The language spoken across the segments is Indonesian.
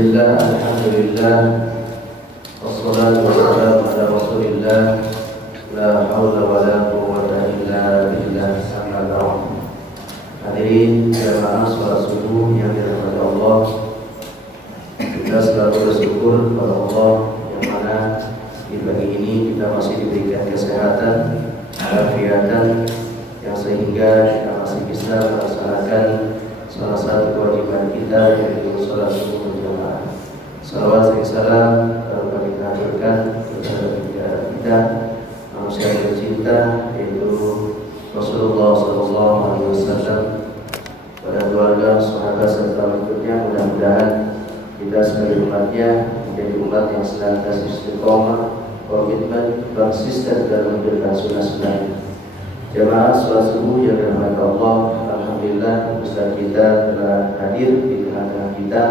Bismillah, alhamdulillah, wassalatu wassalamu ala rasulillah, la hawla wa la quwwata illa billah, amma ba'd. Hadirin jamaah salat subuh yang dirahmati Allah, kita selalu bersyukur kepada Allah yang mana di pagi ini kita masih diberikan kesehatan, keafiatan, yang sehingga kita masih bisa melaksanakan salah satu kewajiban kita, yaitu salat subuh berjamaah. Salawat dan salam dapat kita haturkan kepada kita manusia yang tercinta, yaitu Rasulullah SAW, pada keluarga, sahabat serta berikutnya. Mudah-mudahan kita sebagai umatnya menjadi umat yang senantiasa istiqomah, komitmen, konsisten dalam menjalankan sunnah-sunnah. Jamaah salat subuh yang dirahmati Allah, alhamdulillah Ustaz kita telah hadir di tengah-tengah kita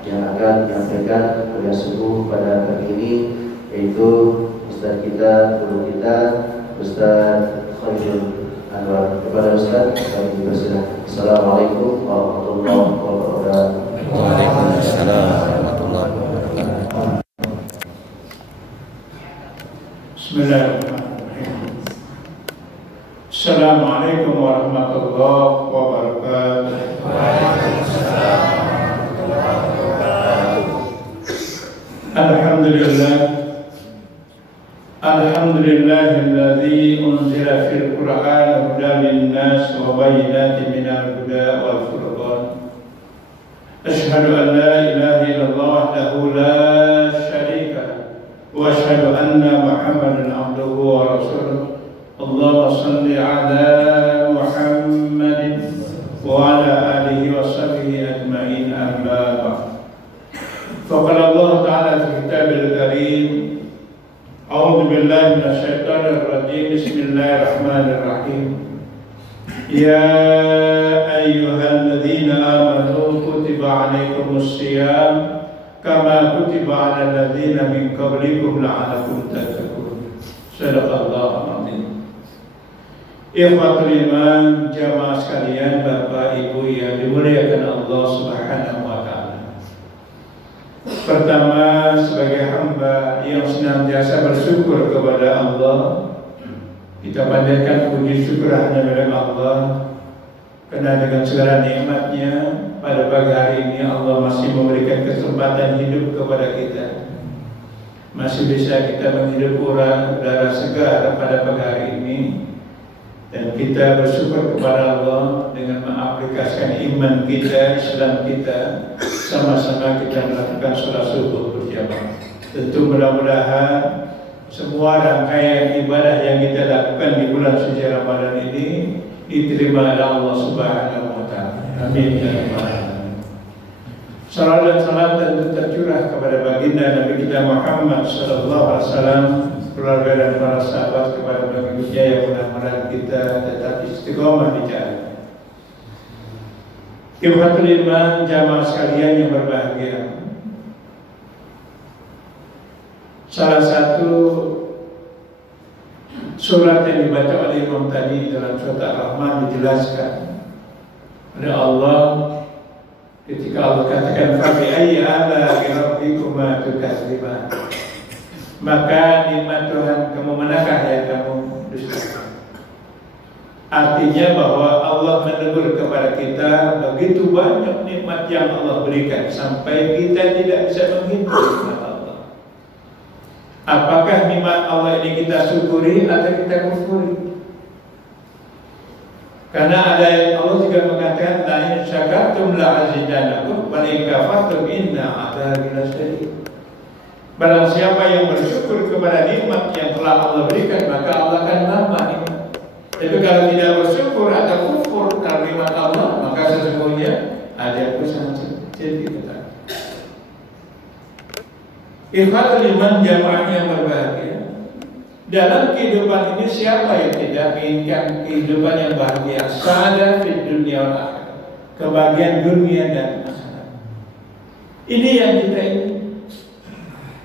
yang akan menyampaikan kuliah subuh pada pagi ini, yaitu Ustaz kita, guru kita, Ustaz Khairul Anwar. Kepada Ustaz kami dipersilakan. Assalamualaikum warahmatullahi wabarakatuh. Waalaikumsalam warahmatullahi wabarakatuh. Bismillahirrahmanirrahim. Assalamualaikum warahmatullahi wabarakatuh. Waalaikumsalam warahmatullahi wabarakatuh. Alhamdulillah. Alhamdulillahilladzi unzila fil Qur'an hudan linnas wa bayyinatin minal huda wal furqan. Asyhadu an la ilaha illallah wahdahu la syarika lahu wa asyhadu anna Muhammadan abduhu wa rasuluh. Allahumma salli ala Muhammadin wa ala alihi wa sahbihi ajma'in, amma ba'd. Faqala Allah ta'ala fi kitabil karim, a'udzu billahi minasyaitonir rajim, bismillahirrahmanirrahim. Ya ayyuhalladzina amanu kutiba 'alaikumus shiyam kama kutiba 'alal ladzina min qablikum la'allakum tattaqun. Shadaqallahu adzim. Ikhwatul iman, jamaah sekalian, Bapak Ibu yang dimuliakan Allah Subhanahu wa taala. Pertama, sebagai hamba yang senantiasa bersyukur kepada Allah, kita panjatkan puji syukur hanya milik Allah, karena dengan segala nikmatnya pada pagi hari ini Allah masih memberikan kesempatan hidup kepada kita. Masih bisa kita menghirup udara segar pada pagi hari ini. Dan kita bersyukur kepada Allah dengan mengaplikasikan iman kita, Islam kita, sama-sama kita melakukan sholat subuh berjamaah. Tentu mudah-mudahan semua rangkaian ibadah yang kita lakukan di bulan suci Ramadan ini diterima oleh Allah Subhanahu wa taala. Amin ya rabbal alamin. Salam dan salam tentu tercurah kepada baginda Nabi kita Muhammad sallallahu alaihi wasallam, keluarga dan para sahabat, kepada pengikutnya yang mudah-mudahan kita tetap istiqomah di jalan. Ikhwatul iman, jamaah sekalian yang berbahagia, salah satu surat yang dibaca oleh Imam tadi dalam surat Ar-Rahman dijelaskan oleh Allah ketika Allah katakan fa bi ayyi ala'i rabbikuma tukadziban. Maka nikmat Tuhan kamu manakah yang kamu dustakan? Artinya bahwa Allah menegur kepada kita begitu banyak nikmat yang Allah berikan sampai kita tidak bisa menghitung nikmat Allah. Apakah nikmat Allah ini kita syukuri atau kita kufuri? Karena ada yang Allah juga mengatakan la in syakartum la azidannakum wa in kafartum inna adzabi lasyadid. Barang siapa yang bersyukur kepada nikmat yang telah Allah berikan, maka Allah akan nambah nikmat. Tapi kalau tidak bersyukur atau kufur terhadap nikmat Allah, maka sesungguhnya ada yang sedih. Ikhwatul iman, jamaah yang berbahagia, dalam kehidupan ini siapa yang tidak menginginkan kehidupan yang bahagia? Sa'adah fid dunya wal akhirah, kebahagiaan dunia dan akhirat. Ini yang kita ingin.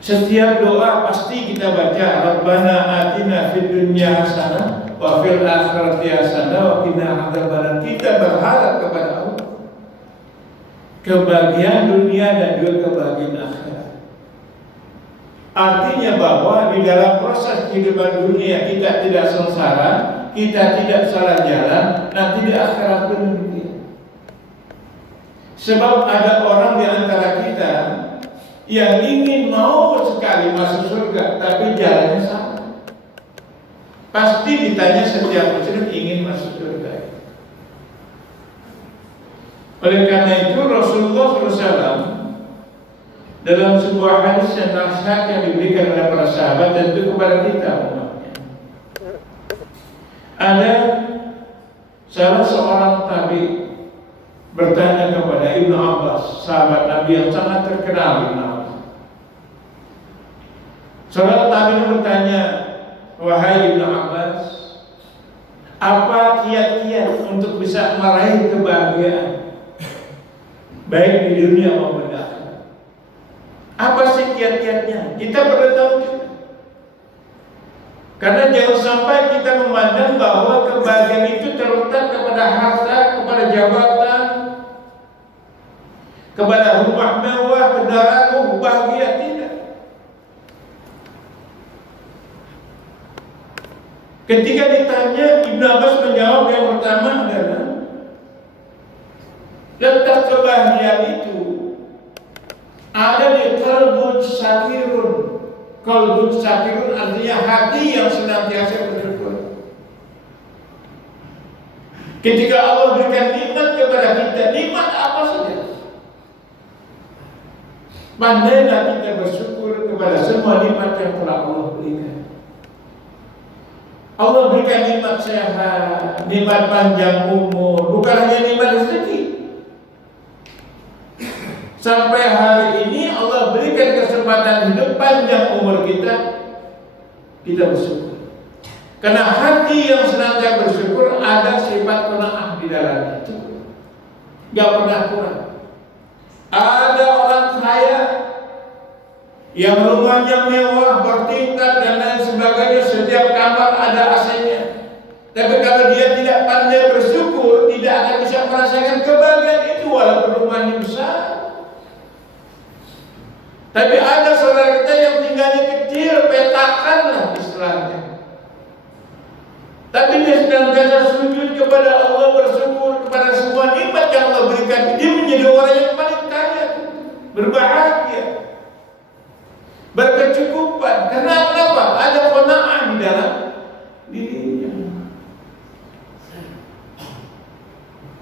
Setiap doa pasti kita baca Rabbana atina fid dunya hasanah wa fil akhirati hasanah wa qina adzabannar. Kita berharap kepada Allah. kebahagiaan dunia dan juga kebahagiaan akhirat. Artinya bahwa di dalam proses kehidupan dunia kita tidak sengsara, kita tidak salah jalan, nanti di akhirat pun demikian. Sebab ada orang di antara kita yang ingin mau sekali masuk surga, tapi jalannya salah. Pasti ditanya setiap muslim ingin masuk surga. Oleh karena itu Rasulullah SAW dalam sebuah hadis yang nasihat yang diberikan oleh para sahabat dan itu kepada kita umatnya. Ada salah seorang tabi bertanya kepada Ibnu Abbas, sahabat Nabi yang sangat terkenal Ibnu Abbas. Seorang tabi bertanya, wahai Ibnu Abbas, apa kiat-kiat untuk bisa meraih kebahagiaan baik di dunia maupun di akhirat? Apa sih kiat-kiatnya? Kita perlu tahu juga. Karena jangan sampai kita memandang bahwa kebahagiaan itu terletak kepada harta, kepada jabatan, kepada rumah mewah, kendaraan bahagia, tidak. Ketika ditanya, Ibnu Abbas menjawab yang pertama adalah letak kebahagiaan itu ada di qalbun syakirun. Qalbun syakirun artinya hati yang senantiasa bersyukur. Ketika Allah berikan nikmat kepada kita, nikmat apa saja, pandailah kita bersyukur kepada semua nikmat yang telah Allah berikan. Allah berikan nikmat sehat, nikmat panjang umur, bukan hanya nikmat rezeki. Sampai hari ini Allah berikan kesempatan hidup panjang umur kita bersyukur. Karena hati yang senantiasa bersyukur ada sifat qanaah di dalamnya itu, gak pernah kurang. Ada orang kaya yang rumahnya mewah, bertingkat dan lain sebagainya, setiap kamar ada AC-nya. Tapi kalau dia tidak pandai bersyukur, tidak akan bisa merasakan kebahagiaan itu walaupun rumahnya besar. Tapi ada saudara kita yang tinggalnya kecil, petakan lah istilahnya. Tapi dia senantiasa sujud kepada Allah, bersyukur kepada semua nikmat yang Allah berikan. Dia menjadi orang yang paling kaya, berbahagia, berkecukupan. Karena kenapa? Ada qanaah di dalam dirinya.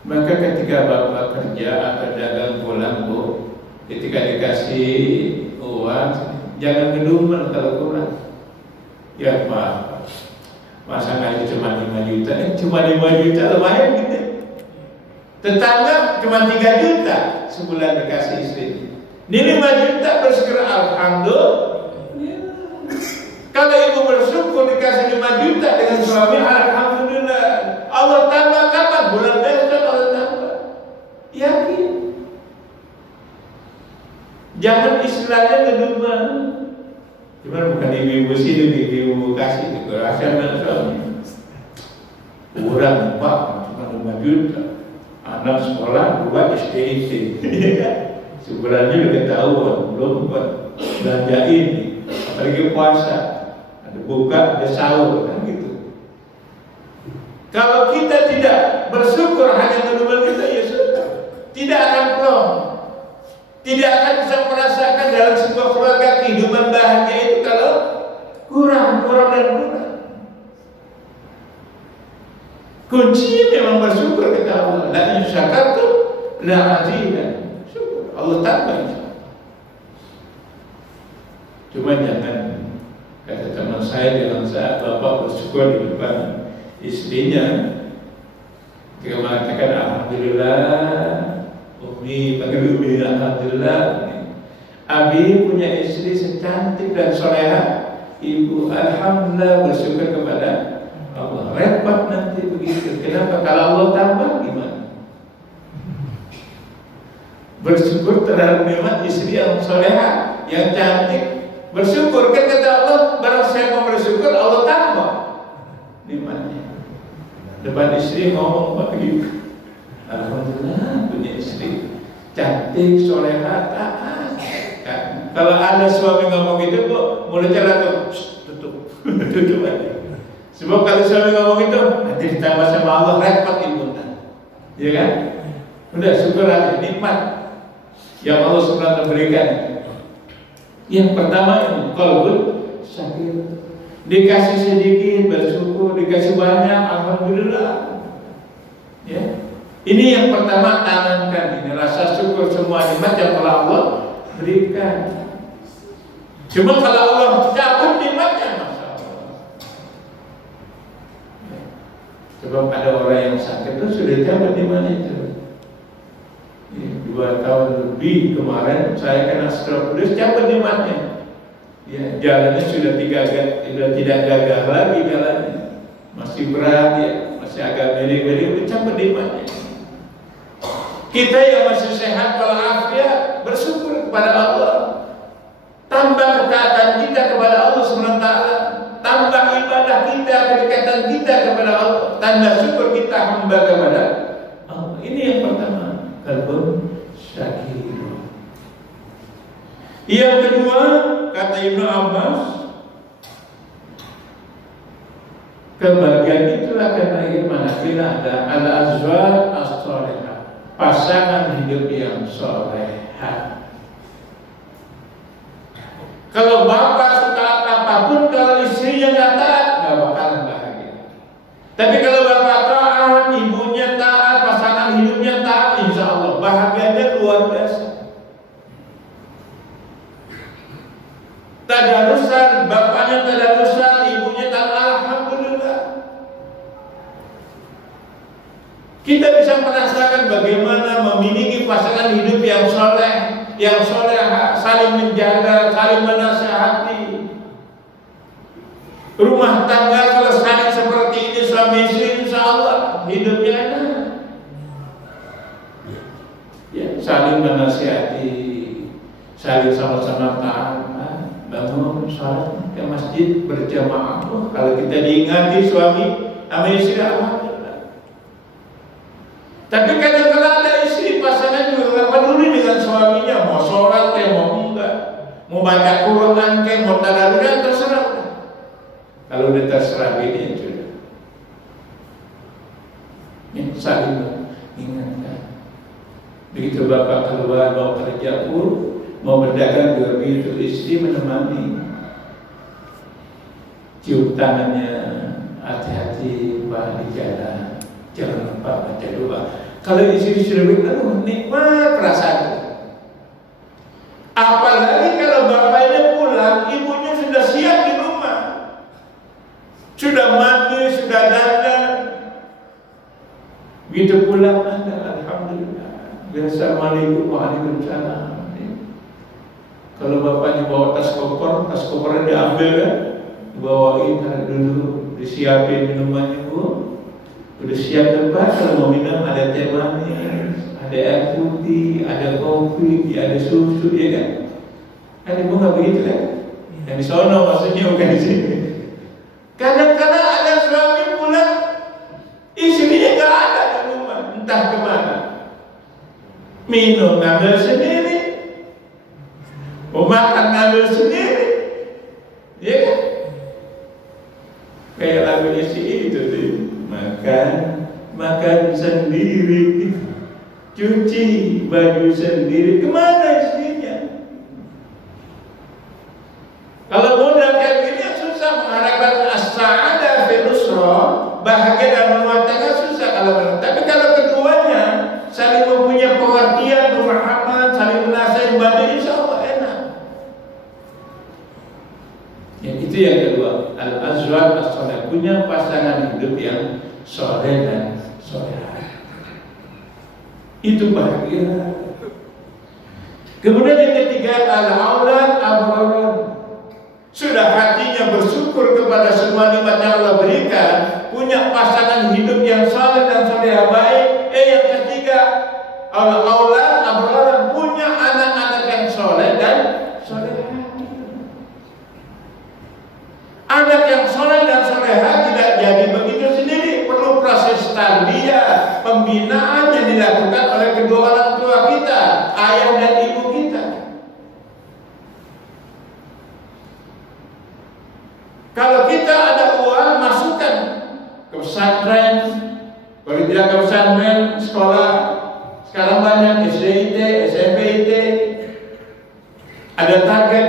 Maka ketika bapak kerja atau dagang pulang, Bu, ketika dikasih uang, jangan ngedumel kalau kurang. Ya Pak, masa ngaji cuma 5 juta? Cuma 5 juta lumayan gitu. Tetangga cuma 3 juta sebulan dikasih istri. Ini 5 juta bersyukur alhamdulillah. Kalau ibu bersyukur dikasih 5 juta dengan suami, alhamdulillah. Allah tambah kapan? Bulan besok Allah tambah. Yakin. Jangan istilahnya ngedumel. Cuman bukan ibu-ibu sini, ibu-ibu kasih juga rahasia dengan suami. Kurang Pak, cuma 5 juta. Anak sekolah 2 SDIT. Sebulannya udah ketahuan, belum buat belanja ini. Apalagi puasa, ada buka, ada sahur, kan gitu. Kalau kita tidak bersyukur hanya ngedumel kita, ya sudah, tidak akan plong. Tidak akan bisa merasakan dalam sebuah keluarga kehidupan bahagia itu kalau kurang. Kuncinya memang bersyukur kepada Allah. La in syakartum la azidannakum. Syukur, Allah tambah. Cuma jangan kata teman saya dalam saat bapak bersyukur di depan istrinya, ketika mengatakan alhamdulillah. Umi, panggil Umi, alhamdulillah. Abi punya istri secantik dan soleha. Ibu, alhamdulillah, bersyukur kepada Allah. Repot nanti begitu. Kenapa? Kalau Allah tambah gimana? Bersyukur terhadap nikmat istri yang soleha, yang cantik. Bersyukur, kan kata Allah, barang saya mau bersyukur, Allah tambah nikmatnya. Depan istri ngomong begitu. Alhamdulillah punya istri cantik, soleha, taat. Kalau ada suami ngomong gitu kok mulutnya langsung tutup, tutup aja. Sebab kalau suami ngomong itu nanti ditambah sama Allah repot ibu, ya kan? Udah syukur aja, nikmat yang Allah SWT berikan. Yang pertama qalbun syakir, dikasih sedikit bersyukur, dikasih banyak alhamdulillah. Ya, ini yang pertama, tanamkan ini rasa syukur semua nikmat yang telah Allah berikan. Cuma kalau Allah cabut nikmatnya, masalah. Sebab ada orang yang sakit itu sudah cabut nikmatnya itu. 2 tahun lebih kemarin saya kena stroke, terus cabut nikmatnya. Ya, jalannya sudah tidak gagah lagi jalannya, masih berat ya, masih agak miring-miring, udah cabut nikmatnya. Kita yang masih sehat walafiat bersyukur kepada Allah, tambah ketaatan kita kepada Allah SWT, tambah ibadah kita, kedekatan kita kepada Allah, tanda syukur kita hamba kepada Allah. Ini yang pertama, qalbun syakir. Yang kedua, kata Ibnu Abbas, kebahagiaan itu akan lahir manakala ada al-azwaj as-salihah, pasangan hidup yang solehah. Kalau bapak suka apapun, kalau istrinya nggak taat, nggak bakalan bahagia. Tapi kalau bapak taat, ibunya taat, pasangan hidupnya taat, insya Allah bahagianya luar biasa. Tadarusan, bapaknya tadarusan, ibunya taat, alhamdulillah. Kita bisa merasakan bagaimana memiliki pasangan hidup yang soleh, yang soleha, saling menjaga, saling menasihati. Rumah tangga kalau saling seperti ini suami istri, insya Allah hidupnya enak. Ya, saling menasihati, saling sama-sama taat, bangun salat ke masjid berjamaah. Kalau kita diingati suami sama istri, alhamdulillah. Tapi kadang-kadang ada istri pasangan juga nggak peduli dengan suaminya, mau sholat kayak mau enggak, mau baca Quran kayak mau tadarus, terserah. Kalau udah terserah ini sudah. Ini saling ingatkan. Begitu bapak keluar mau kerja pun, mau berdagang juga begitu, istri menemani, cium tangannya, hati-hati Pak di jalan, jangan lupa baca doa. Kalau istri sudah begitu, nikmat perasaan. Apalagi kalau bapaknya pulang, ibunya sudah siap di rumah, sudah mandi, sudah dandan. Begitu pulang, alhamdulillah. Assalamualaikum warahmatullahi wabarakatuh. Kalau bapaknya bawa tas kopernya diambil kan, dibawain dulu, disiapin minumannya Bu, udah siap tempat. Kalau mau minum ada teh manis, ada air putih, ada kopi, ada susu, ya kan? Kan ibu nggak begitu kan? Yang di sono maksudnya bukan di sini. Kadang-kadang ada suami pulang, istrinya nggak ada di rumah, entah kemana. Minum ngambil sendiri, mau makan ngambil sendiri, ya kan? Kayak lagunya si itu tuh, makan sendiri, cuci baju sendiri, kemana istrinya? Kalau modal kayak gini susah mengharapkan as-sa'adah fil usra, bahagia dalam rumah tangga susah kalau benar. Tapi kalau keduanya saling mempunyai pengertian, pemahaman, saling menasihati, bantu, insya Allah enak. Yang itu yang kedua, al-azwaj as-salih, punya pasangan hidup yang soleh dan solehah. Itu bahagia. Kemudian yang ketiga, al-aulad abrar, sudah hatinya bersyukur kepada semua nikmat yang Allah berikan, punya pasangan hidup yang soleh dan solehah baik. Yang ketiga, al-aulad abrar, punya anak-anak yang soleh dan solehah. Anak yang soleh dan solehah tidak jadi begitu sendiri, perlu proses tarbiyah, pembinaan yang dilakukan oleh kedua orang tua kita. Kalau kita ada uang, masukkan ke pesantren. Kalau tidak ke pesantren, sekolah. Sekarang banyak SDIT, SMPIT. Ada target,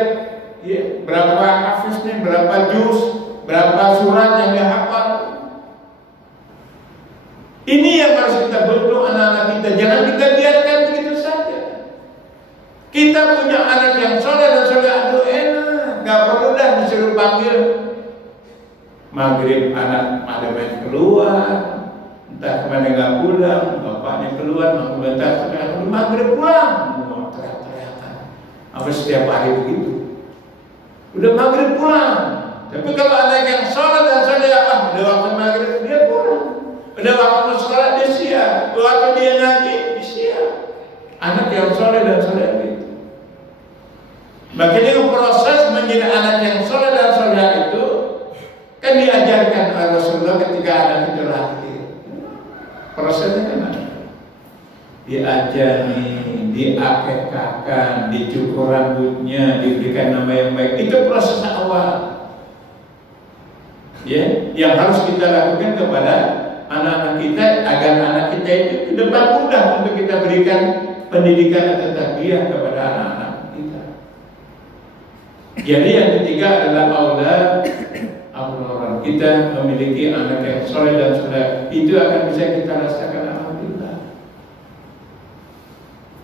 ya, berapa hafiznya, berapa juz, berapa surat yang dihafal. Ini yang harus kita bentuk anak-anak kita. Jangan kita biarkan begitu saja. Kita punya anak yang soleh dan soleh, aduh enak, gak perlu dah disuruh panggil. Maghrib anak ada main keluar, entah kemana gak pulang, bapaknya keluar, bentar maghrib pulang, mau teriak-teriakan. Apa setiap hari begitu? Udah maghrib pulang. Tapi kalau anak yang sholat dan soleh apa? Udah waktu maghrib dia pulang. Udah waktu sekolah dia siap. Waktu dia ngaji dia siap. Anak yang soleh dan soleh itu. Makanya proses menjadi anak yang soleh dan soleh itu kan diajarkan oleh Rasulullah ketika anak itu lahir. Prosesnya kan ada. Diajari, diakekahkan, dicukur rambutnya, diberikan nama yang baik. Itu proses awal. Ya, yang harus kita lakukan kepada anak-anak kita agar anak kita itu ke depan mudah untuk kita berikan pendidikan atau tarbiyah kepada anak-anak kita. Jadi yang ketiga adalah aulad. Orang kita memiliki anak yang soleh dan soleh, itu akan bisa kita rasakan alhamdulillah.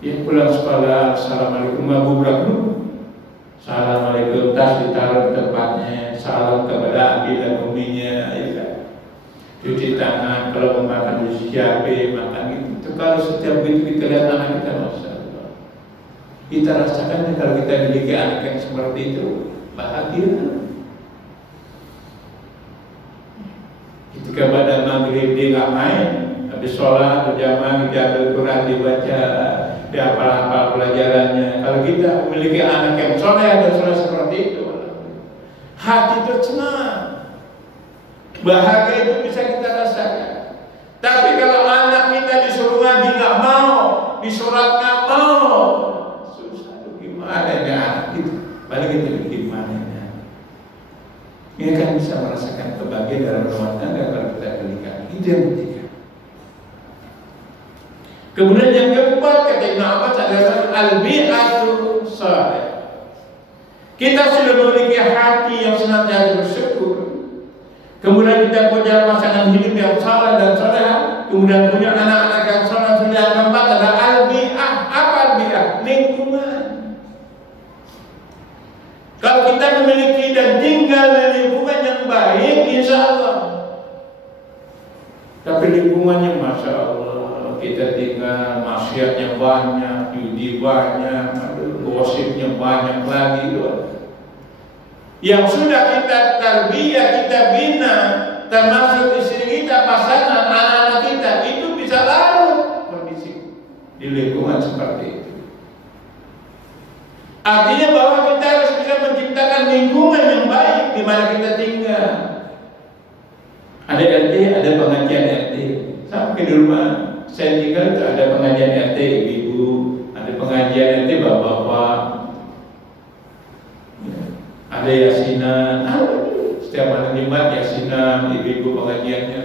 Ya, pulang sekolah, assalamualaikum Abu Braknu, assalamualaikum, tas ditaruh tempatnya, salam kepada abi dan uminya, ya kan? Cuci tangan, kalau mau makan disiapin, makan itu. Kalau setiap begitu kita lihat anak kita, masya Allah, kita rasakan kalau kita memiliki anak yang seperti itu, bahagia. Ketika pada maghrib dia nggak main, habis sholat berjamaah kita Al-Quran dibaca, dia hafal pelajarannya. Kalau kita memiliki anak yang soleh dan soleh seperti itu, hati tersenang, bahagia itu bisa kita rasakan. Tapi kalau anak kita disuruh ngaji nggak mau, disurat nggak mau, susah gimana ya gitu. Paling itu gimana ya? Ini kan bisa merasakan kebahagiaan dalam rumah tangga kalau kita berikan. Itu yang ketiga. Kemudian yang keempat kata Ibnu Abbas adalah al-bi'atu salih. Kita sudah memiliki hati yang senantiasa bersyukur. Kemudian kita punya pasangan hidup yang saleh dan saleh. Kemudian punya anak-anak yang saleh. Yang keempat adalah al-bi'ah. Apa al-bi'ah? Lingkungan. Kalau kita memiliki dan tinggal di lingkungan yang baik, insya Allah. Tapi lingkungannya, masya Allah, kita tinggal maksiatnya banyak, judi banyak, gosipnya banyak lagi. Yang sudah kita tarbiyah, kita bina, termasuk istri kita, pasangan, anak-anak kita, itu bisa larut kondisi di lingkungan seperti itu. Artinya bahwa kita harus bisa menciptakan lingkungan yang baik di mana kita tinggal. Ada RT, ada pengajian RT. Sampai di rumah saya tinggal itu ada pengajian RT ibu-ibu, ada pengajian RT bapak-bapak, ada yasinan. Setiap malam Jumat yasinan, ibu-ibu pengajiannya.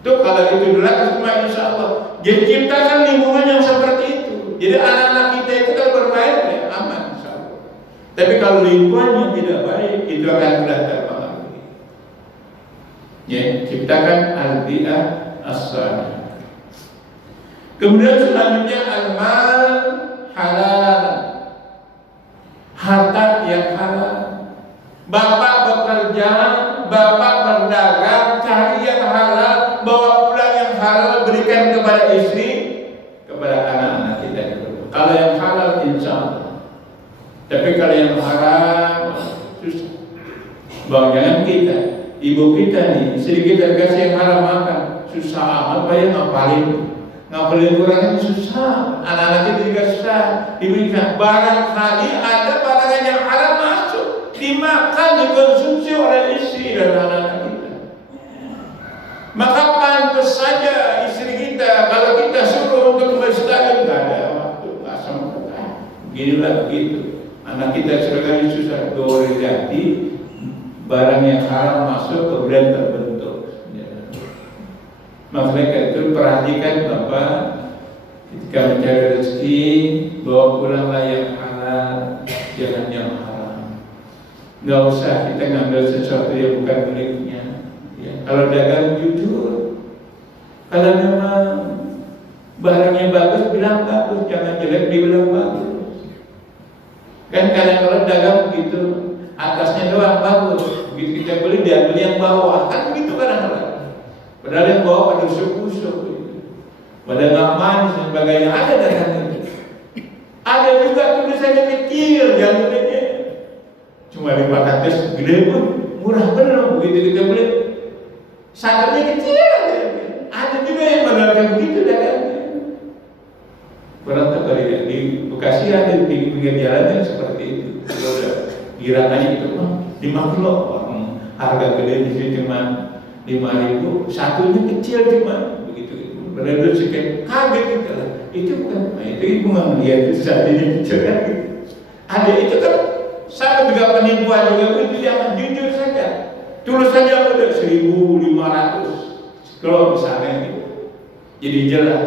Itu kalau itu dilakukan semua insya Allah. Jadi ciptakan lingkungan yang seperti itu. Jadi anak-anak kita itu kalau bermain ya aman. Tapi kalau lingkungannya tidak baik, itu akan mudah terpengaruh. Ya, ciptakan al-bi'ah as-salih. Kemudian selanjutnya al-mal halal, harta yang halal. Bapak bekerja, bapak berdagang, cari yang halal, bawa pulang yang halal, berikan kepada istri, kepada anak-anak kita. Kalau yang halal insya Allah. Tapi kalau yang haram susah. Bang, jangan kita, ibu kita nih, istri kita kasih yang haram makan, susah amat bayar ngapalin Quran ini susah. Anak-anak kita juga susah. Diberikan barangkali ada barang yang haram masuk, dimakan, dikonsumsi oleh istri dan anak-anak kita. Maka pantas saja istri kita kalau kita suruh untuk bersedekah, nggak ada waktu, nggak sempat. Beginilah begitu. Anak kita seringkali susah, boleh jadi barang yang haram masuk kemudian terbentuk. Makanya itu perhatikan Bapak, ketika mencari rezeki, bawa pulanglah yang halal, jangan yang haram. Nggak usah kita ngambil sesuatu yang bukan miliknya. Ya, kalau dagang jujur, kalau memang barangnya bagus, bilang bagus, jangan jelek dibilang bagus. Kan kadang-kadang dagang begitu, atasnya doang bagus, begitu kita beli diambil yang bawah, kan begitu kadang-kadang. Padahal yang bawah pada usuk-usuk, pada nggak manis dan sebagainya, ada dagangan itu. Ada juga tulisannya kecil, yang gedenya cuma 500, gede pun murah bener, begitu kita beli sadarnya kecil. Ada juga yang modelnya begitu dagangnya. Berapa kali ya di Bekasi ada di pinggir jalannya seperti itu. Kalau udah girangannya itu 5 kilo, harga gede di sini cuma 5.000, satunya kecil cuma begitu. Benar-benar sekian kaget gitu lah. Itu bukan, itu ibu nggak melihat itu satunya kecil kan? Ada itu kan sama juga penipuan juga itu, jangan jujur saja. Tulisannya udah 1.500 kalau misalnya gitu. Jadi jelas.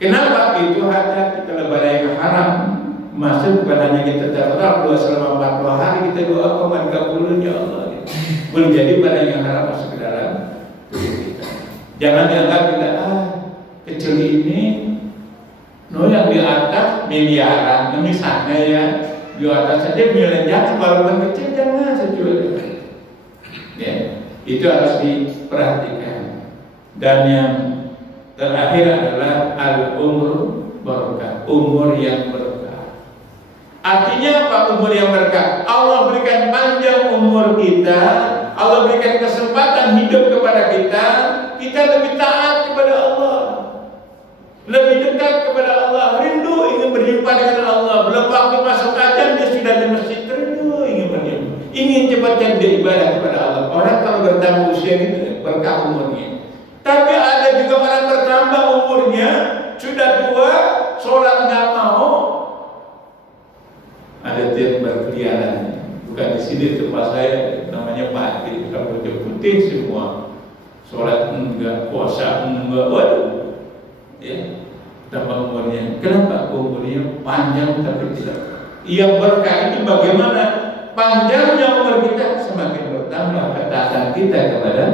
Kenapa? Itu hati-hati kalau barang yang haram masuk, bukan hanya kita terkenal selama 40 hari kita doa 30 ya Allah. Boleh jadi barang yang haram masuk ke dalam tubuh kita. Jangan dianggap kita kecil ini, yang di atas miliaran, misalnya ya di atas saja miliaran, jangan walaupun kecil jangan sejual. Ya, itu harus diperhatikan. Dan yang terakhir adalah al-umur barokah, umur yang berkah. Artinya apa umur yang berkah? Allah berikan panjang umur kita, Allah berikan kesempatan hidup kepada kita, kita lebih taat kepada Allah, lebih dekat kepada Allah, rindu ingin berjumpa dengan Allah. Belum waktu masuk azan dia sudah di masjid, rindu ingin berjumpa, ingin cepat beribadah kepada Allah. Orang kalau bertambah usia itu berkah umurnya. Tapi ada juga orang bertambah umurnya, sudah tua, sholat nggak mau. Ada yang berkeliaran, bukan di sini tempat saya, namanya Pati, rambutnya putih semua, sholat enggak, puasa enggak, waduh, ya, tambah umurnya. Kenapa? Umurnya panjang tapi tidak. Yang berkah ini bagaimana? Panjangnya umur kita semakin bertambah ketaatan kita kepada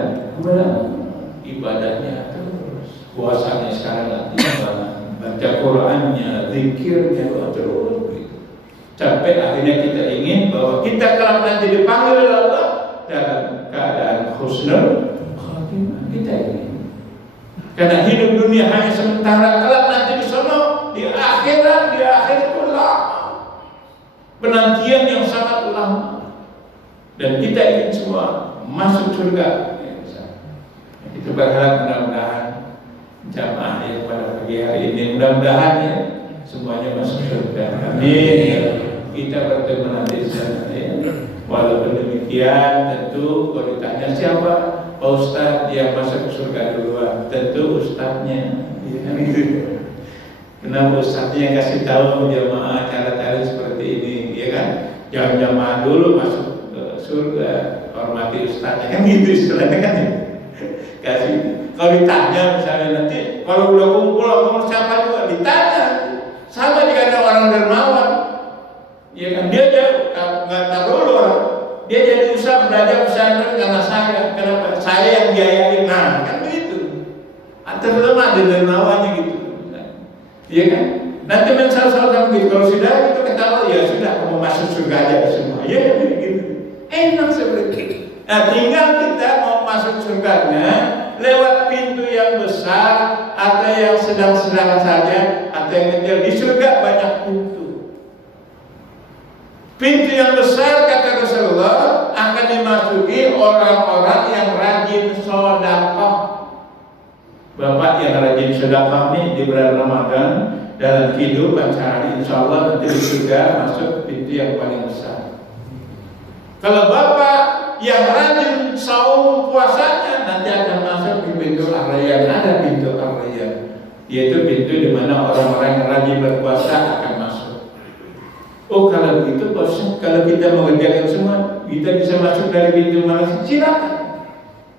ibadahnya terus, puasanya sekarang latihan banget, baca Qurannya, zikirnya terus gitu. Sampai akhirnya kita ingin bahwa kita kalau nanti dipanggil oleh Allah dalam keadaan husnul khatimah, kita ingin. Karena hidup dunia hanya sementara, kalau nanti di sono di akhirat itu lama, penantian yang sangat lama, dan kita ingin semua masuk surga. Itu berharap mudah-mudahan jamaah yang pada pagi hari ini mudah-mudahan ya semuanya masuk surga. Amin. Kita bertemu nanti di sana ya. Walaupun demikian tentu kalau ditanya siapa Pak Ustadz yang masuk surga duluan, tentu Ustadznya. Ya, gitu. Kenapa Ustadznya yang kasih tahu jamaah cara-cara seperti ini, ya kan? Jangan jamaah dulu masuk ke surga, hormati Ustadznya kan gitu istilahnya kan ya. Kasih, kalau ditanya misalnya nanti kalau udah kumpul siapa juga ditanya, sama jika ada orang dermawan, ya kan dia nggak tahu orang, dia jadi usaha belajar pesantren karena saya, kenapa? Saya yang biayain, nah kan begitu. Terutama ada dermawannya gitu, iya kan? Nanti mensalah begitu, kalau sudah itu ketawa ya sudah kamu masuk surga aja semua, ya gitu, enak seperti itu. Nah, tinggal kita mau masuk surganya lewat pintu yang besar atau yang sedang-sedang saja atau yang kecil. Di surga banyak pintu. Pintu yang besar kata Rasulullah akan dimasuki orang-orang yang rajin sedekah. Bapak yang rajin sedekah ini di bulan Ramadan dalam kehidupan sehari, insya Allah nanti di surga masuk pintu yang paling besar. Kalau Bapak yang rajin saum puasanya nanti akan masuk di pintu Ar-Rayyan. Ada pintu Ar-Rayyan, yaitu pintu di mana orang-orang yang rajin berpuasa akan masuk. Oh kalau begitu kalau kita mengerjakan semua, kita bisa masuk dari pintu mana silakan.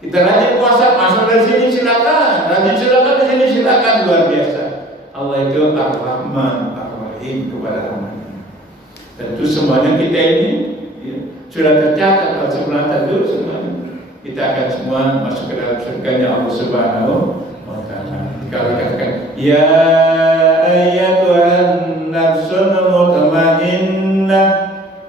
Kita rajin puasa, masuk dari sini silakan, rajin silakan di sini silakan, luar biasa. Allah itu Ar-Rahman, Ar-Rahim kepada hamba. Tentu semuanya kita ini ya, sudah tercatat al sebelah itu semuanya. Kita akan semua masuk ke dalam surganya Allah Subhanahu wa Ta'ala. Kalau katakan, ya ayyatuhan nafsul mutmainnah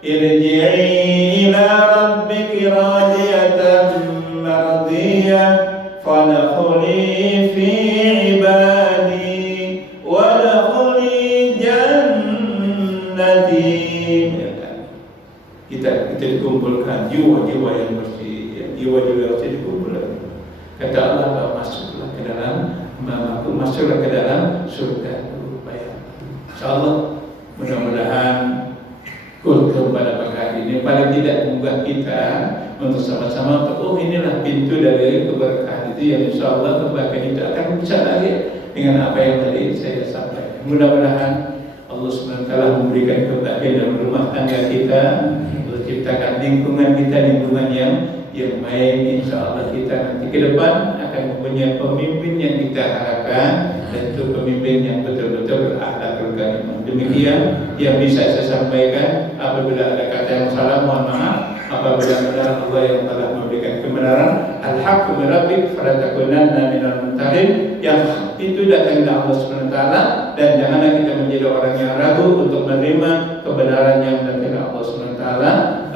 irji'i ila rabbiki radiyatan mardiyah fadkhuli fi ibadi wadkhuli jannati. Kita dikumpulkan jiwa-jiwa yang bersih, jiwa-jiwa yang bersih dikumpulkan. Kata Allah, masuklah ke dalam mamaku, masuklah ke dalam surga. Insyaallah mudah-mudahan kultum pada pagi hari ini paling tidak membuat kita untuk sama-sama untuk inilah pintu dari keberkahan itu yang insyaallah kebahagiaan itu akan bisa lagi dengan apa yang tadi saya sampaikan. Mudah-mudahan Allah SWT memberikan kebahagiaan dalam rumah tangga kita, menciptakan lingkungan kita, lingkungan yang baik. Insyaallah kita nanti ke depan akan mempunyai pemimpin yang kita harapkan, dan itu pemimpin yang betul-betul berakhlakul karimah. Demikian yang bisa saya sampaikan. Apabila ada kata yang salah, mohon maaf. Apabila benar Allah yang telah memberikan kebenaran, al-haqqu min rabbik fala takunanna minal mumtarin. Yang itu datang dari Allah SWT, dan janganlah kita menjadi orang yang ragu untuk menerima kebenaran yang datang dari Allah SWT.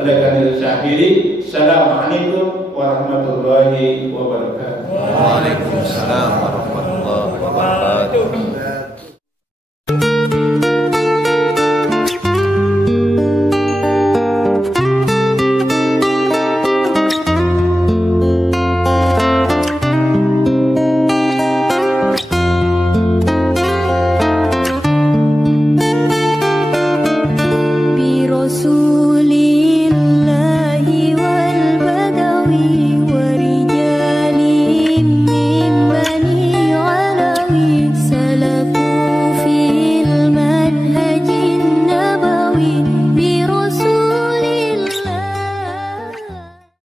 Oleh karena itu saya akhiri. Assalamualaikum warahmatullahi wabarakatuh. Waalaikumsalam warahmatullahi wabarakatuh. Bi Rasul